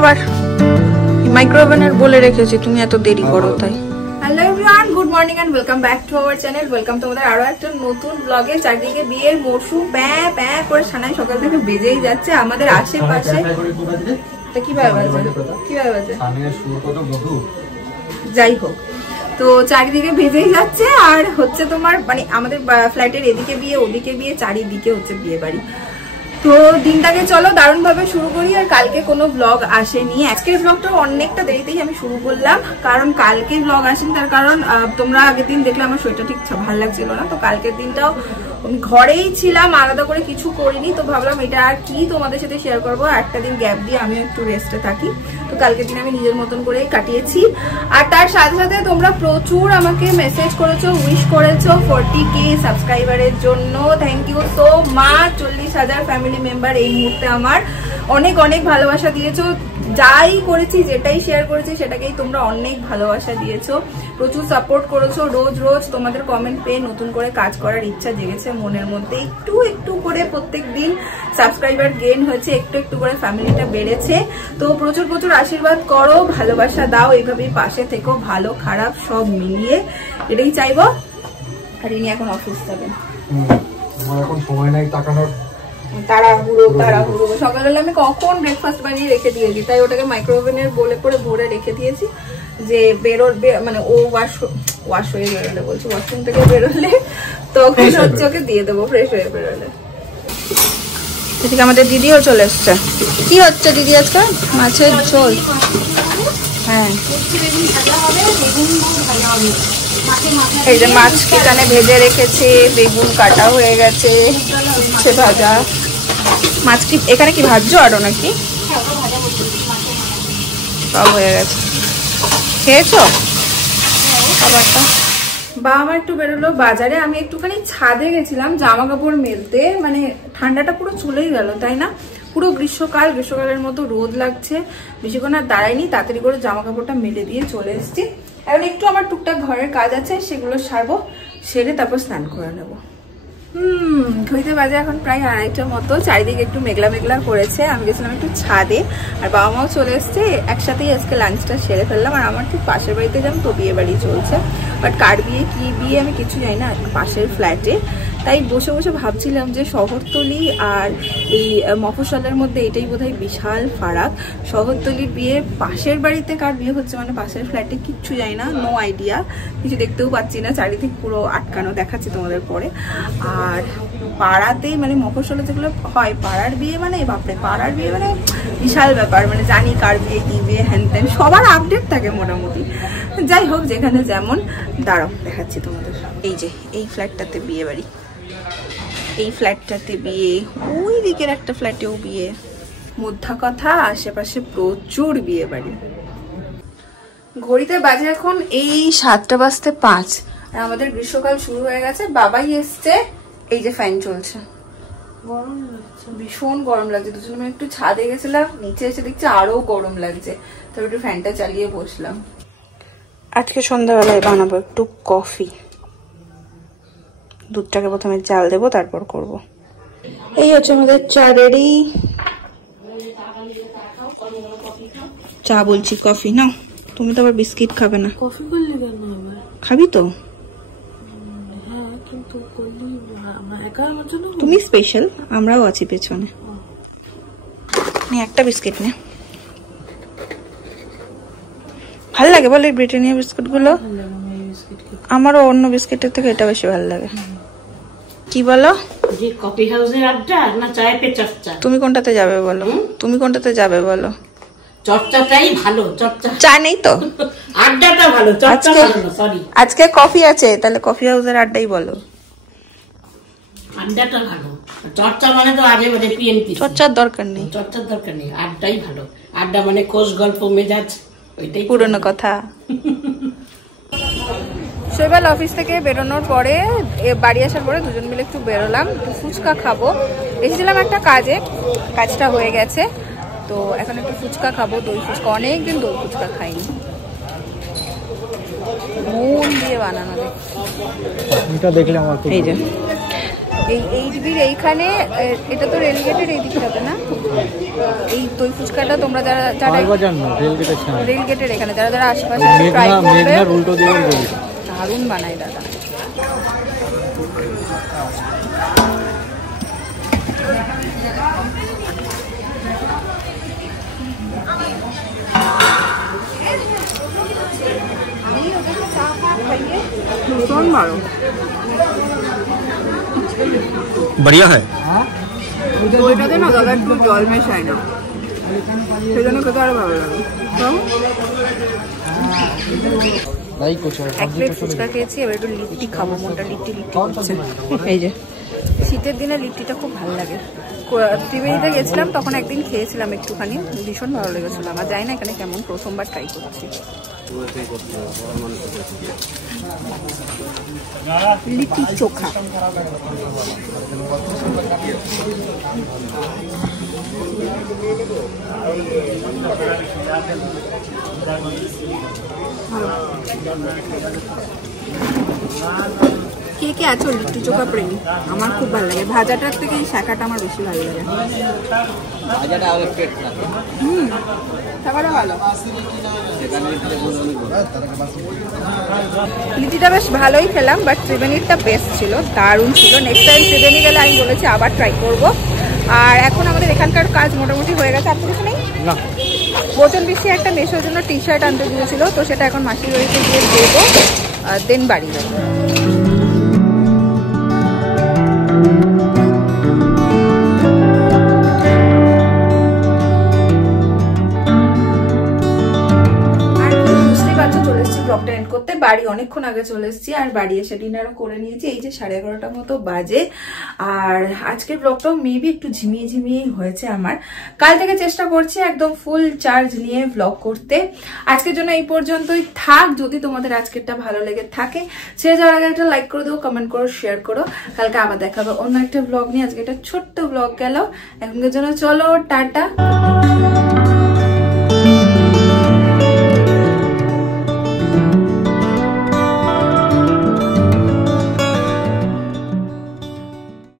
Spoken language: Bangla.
আবার মাইক্রোওভেনের বলে রেখেছি, তুমি এত দেরি করো তাই। Hello everyone, good morning and welcome back to our channel. Welcome তোমাদের আরো একটা নতুন ব্লগে। চারদিকে বিয়ের মরশুম প্যাঁ প্যাঁ করে সানাই সকাল থেকে বেজেই যাচ্ছে আমাদের আশেপাশে। কিভাবে বাজে যাই হোক, তো চারিদিকে ভেজেই যাচ্ছে। আর হচ্ছে তোমার মানে আমাদের ফ্ল্যাটের এদিকে বিয়ে, ওদিকে বিয়ে, চারিদিকে হচ্ছে বিয়ে বাড়ি। তো দিনটাকে চলো দারুণ ভাবে শুরু করি। আর কালকে কোনো ব্লগ আসেনি, আজকের ব্লগটা অনেকটা দেরিতেই আমি শুরু করলাম, কারণ কালকে ব্লগ আসেনি। তার কারণ তোমরা আগের দিন দেখলে আমার শরীরটা ঠিক ভালো লাগছিল না, তো কালকের দিনটাও আমি ঘরেই ছিলাম, আলাদা করে কিছু করিনি। তো ভাবলাম এটা আর কি তোমাদের সাথে শেয়ার করবো, একটা দিন গ্যাপ দিয়ে আমিও একটু রেস্টে থাকি। তো কালকের দিন আমি নিজের মতন করেই কাটিয়েছি। আর তার সাথে সাথে তোমরা প্রচুর আমাকে মেসেজ করেছো, উইশ করেছো 40K সাবস্ক্রাইবারের জন্য। Thank you so much. 40,000 family member এই মুহূর্তে আমার অনেক অনেক ভালোবাসা দিয়েছো। যাই করেছি, যেটাই শেয়ার করেছি, সেটাকেই তোমরা অনেক ভালোবাসা দিয়েছো, প্রচুর সাপোর্ট করেছো। রোজ রোজ তোমাদের কমেন্ট পেয়ে নতুন করে কাজ করার ইচ্ছা জেগেছে মনের মধ্যে। একটু একটু করে প্রত্যেক দিন সাবস্ক্রাইবার গেইন হয়েছে, একটু একটু করে ফ্যামিলিটা বেড়েছে। তো প্রচুর প্রচুর আশীর্বাদ করো, ভালোবাসা দাও, এইভাবেই পাশে থেকো, ভালো খারাপ সব মিলিয়ে, এটাই চাইবো। আর ইনি এখন অফিস যাবেন, এখন সময় নাই তাকানোর, তাড়াহুড়ো। সকালবেলা আমি কখন ব্রেকফাস্ট বানিয়ে রেখে দিয়েছি, তাই ওটাকে মাইক্রোওভেনের বলে করে ভরে রেখে দিয়েছি যে মানে ও ওয়াশ হয়ে বেরোলে, বলছি ওয়াশরুম থেকে বেরোলে তখন হচ্ছে ওকে দিয়ে দেবো, ফ্রেশ হয়ে বেরোলে। এদিকে আমাদের দিদিও চলে এসছে। কি হচ্ছে দিদি আজকে? মাছের ঝোল। হ্যাঁ, এই যে মাছ এখানে ভেজে রেখেছে, বেগুন কাটা হয়ে গেছে, উচ্ছে ভাজা। মাছ কি এখানে কি ভাজছো আরো নাকি? সব হয়ে গেছে। খেয়েছো খাবারটা? বাবা মা একটু বেরোলো বাজারে, আমি একটুখানি ছাদে গেছিলাম জামা কাপড় মেলতে। মানে ঠান্ডাটা পুরো চলেই গেল, তাই না? পুরো গ্রীষ্মকালের মতো রোদ লাগছে। বেশিক্ষণ আর দাঁড়াইনি, তাড়াতাড়ি করে জামা কাপড়টা মেলে দিয়ে চলে এসেছি। এখন একটু আমার টুকটাক ঘরের কাজ আছে, সেগুলো সারবো, সেরে তারপর স্নান করে নেবো। ঘড়িতে বাজে এখন প্রায় 2:30টার মতো। চারিদিকে একটু মেঘলা মেঘলা করেছে। আমি গেছিলাম একটু ছাদে, আর বাবা মাও চলে এসছে। একসাথেই আজকে লাঞ্চটা সেরে ফেললাম। আর আমার ঠিক পাশের বাড়িতে যেমন তো বিয়ে বাড়ি চলছে, বাট কার বিয়ে কি বিয়ে আমি কিছু জানি না, পাশের ফ্ল্যাটে। তাই বসে বসে ভাবছিলাম যে শহরতলি আর এই মফস্বলের মধ্যে এটাই বোধহয় বিশাল ফারাক। শহরতলির বিয়ে, পাশের বাড়িতে কার বিয়ে হচ্ছে মানে পাশের ফ্ল্যাটে, কিচ্ছু জানি না, নো আইডিয়া, কিছু দেখতেও পাচ্ছি না, চারিদিক পুরো আটকানো, দেখাচ্ছি তোমাদের পরে। আর পাড়াতেই মানে মফস্বলে যেগুলো হয় পাড়ার বিয়ে, মানে বাপরে পাড়ার বিয়ে মানে বিশাল ব্যাপার। মানে জানি কার বিয়ে কি বিয়ে, হ্যান ত্যান সবার আপডেট থাকে মোটামুটি। যাই হোক, যেখানে যেমন। দাঁড়াও দেখাচ্ছি তোমাদের। এই যে এই ফ্ল্যাটটাতে বিয়ে বাড়ি, এই ফ্ল্যাটটাতে বিয়ে, ওই দিকের একটা ফ্ল্যাটেও বিয়ে। মধ্যা কথা, আশেপাশে প্রচুর বিয়ে বাড়ি। ঘড়িতে বাজে এখন এই 7:05। আর আমাদের গ্রীষ্মকাল শুরু হয়ে গেছে। বাবাই এসছে, এই যে ফ্যান চলছে, গরম লাগছে, ভীষণ গরম লাগছে। দুজনে আমি একটু ছাদে গেছিলাম, নিচে এসে দেখছি আরো গরম লাগছে, তবে একটু ফ্যানটা চালিয়ে বসলাম। আজকে সন্ধ্যাবেলায় বানাবো একটু কফি। দুধটাকে প্রথমে জাল দেবো, তারপর করব। এই হচ্ছে আমাদের চা রেডি। চা বলছি, কফি নাও। তুমি তো আবার বিস্কিট খাবে না। কফি বললি কেন আবার? খাবি তো? হ্যাঁ, কিন্তু বললি একা আমার জন্য। তুমি স্পেশাল, আমরাও আছি পেছনে। একটা বিস্কিট নে, ভাল লাগে বল এই ব্রিটানিয়া বিস্কুট গুলো। আমারও অন্য বিস্কিটের থেকে এটা বেশি ভালো লাগে। কি বলো? যে কফি হাউসের আড্ডা না চায় পে চর্চা? তুমি কোনটাতে যাবে বলো? তুমি কোনটাতে যাবে বলো? চর্চাটাই ভালো। চর্চা চা নেই তো, আড্ডাটা ভালো, চর্চা ভালো না। সরি, আজকে কফি আছে, তাহলে কফি হাউসের আড্ডাই বলো। আড্ডাটা ভালো, চর্চা মানে তো আগে মানে পিএনপি। চর্চার দরকার নেই, চর্চার দরকার নেই, আড্ডাই ভালো। আড্ডা মানে কোষ গল্প মেজাজ, ওইটাই পুরনো কথা। শৈবাল অফিস থেকে বেরোনোর পরে, বাড়ি আসার পরে দুজন মিলে একটু বেরোলাম, একটু ফুচকা খাবো। এসেছিলাম একটা কাজে, কাজটা হয়ে গেছে, তো এখন একটু ফুচকা খাবো, দই ফুচকা। অনেকদিন দই ফুচকা খাইনি, মন দিয়ে বানানো। দেখলে আমার এই যে এই 8B এইখানে, এটা তো রেলগেটের এই দিকটাতে না? এই দই ফুচকাটা তোমরা যারা যারা রেলগেটের এখানে যারা যারা আশেপাশে ট্রাই করবে, দারুণ বানায় দাদা। ভীষণ ভালো, बढ़िया है। ওইটাতে না দাদা একটু জল মেশায় না, সেই জন্য খেতে আরো ভালো লাগে। এক প্লেট ফুচকা খেয়েছি, এবার একটু লিট্টি খাবো, মনটা লিট্টি করছে। এই যে শীতের দিনে লিট্টিটা খুব ভালো লাগে। ত্রিবেণীতে গেছিলাম তখন একদিন খেয়েছিলাম একটুখানি, ভীষণ ভালো লেগেছিল আমার। জানি না এখানে কেমন, প্রথমবার ট্রাই করছি। লিট্টি চোখা কে কে আছো লিট্টি চোখা প্রেমী? আমার খুব ভালো লাগে, ভাজাটার থেকে এই শাঁখাটা আমার বেশি ভালো লাগে। শাঁখাটা ভালো, লিটিটা বেশ ভালোই খেলাম, বাট ত্রিবেণীরটা বেস্ট ছিল, দারুণ ছিল। নেক্সট টাইম ত্রিবেণী গেলে আমি বলেছি আবার ট্রাই করব। আর এখন আমাদের এখানকার কাজ মোটামুটি হয়ে গেছে। আর কিছু নেই। বচন পিসি একটা মেশোর জন্য টি শার্ট আনতে দিয়েছিল, তো সেটা এখন মাসির বাড়িতে গিয়ে দেবো, দেন বাড়ি যাবো। ব্লগটা এন্ড করতে বাড়ি অনেকক্ষণ আগে চলে এসেছি, আর বাড়ি এসে ডিনারও করে নিয়েছি। এই যে 11:30টার মতো বাজে। আর আজকের ব্লগটাও মেবি একটু ঝিমিয়ে ঝিমিয়েই হয়েছে আমার। কাল থেকে চেষ্টা করছি একদম ফুল চার্জ নিয়ে ব্লগ করতে। আজকের জন্য এই পর্যন্তই থাক। যদি তোমাদের আজকেরটা ভালো লেগে থাকে, ছেড়ে যাওয়ার আগে একটা লাইক করে দেবো, কমেন্ট করো, শেয়ার করো। কালকে আবার দেখাবো অন্য একটা ব্লগ নিয়ে। আজকে একটা ছোট্ট ব্লগ গেল, এখনকার জন্য চলো টাটা।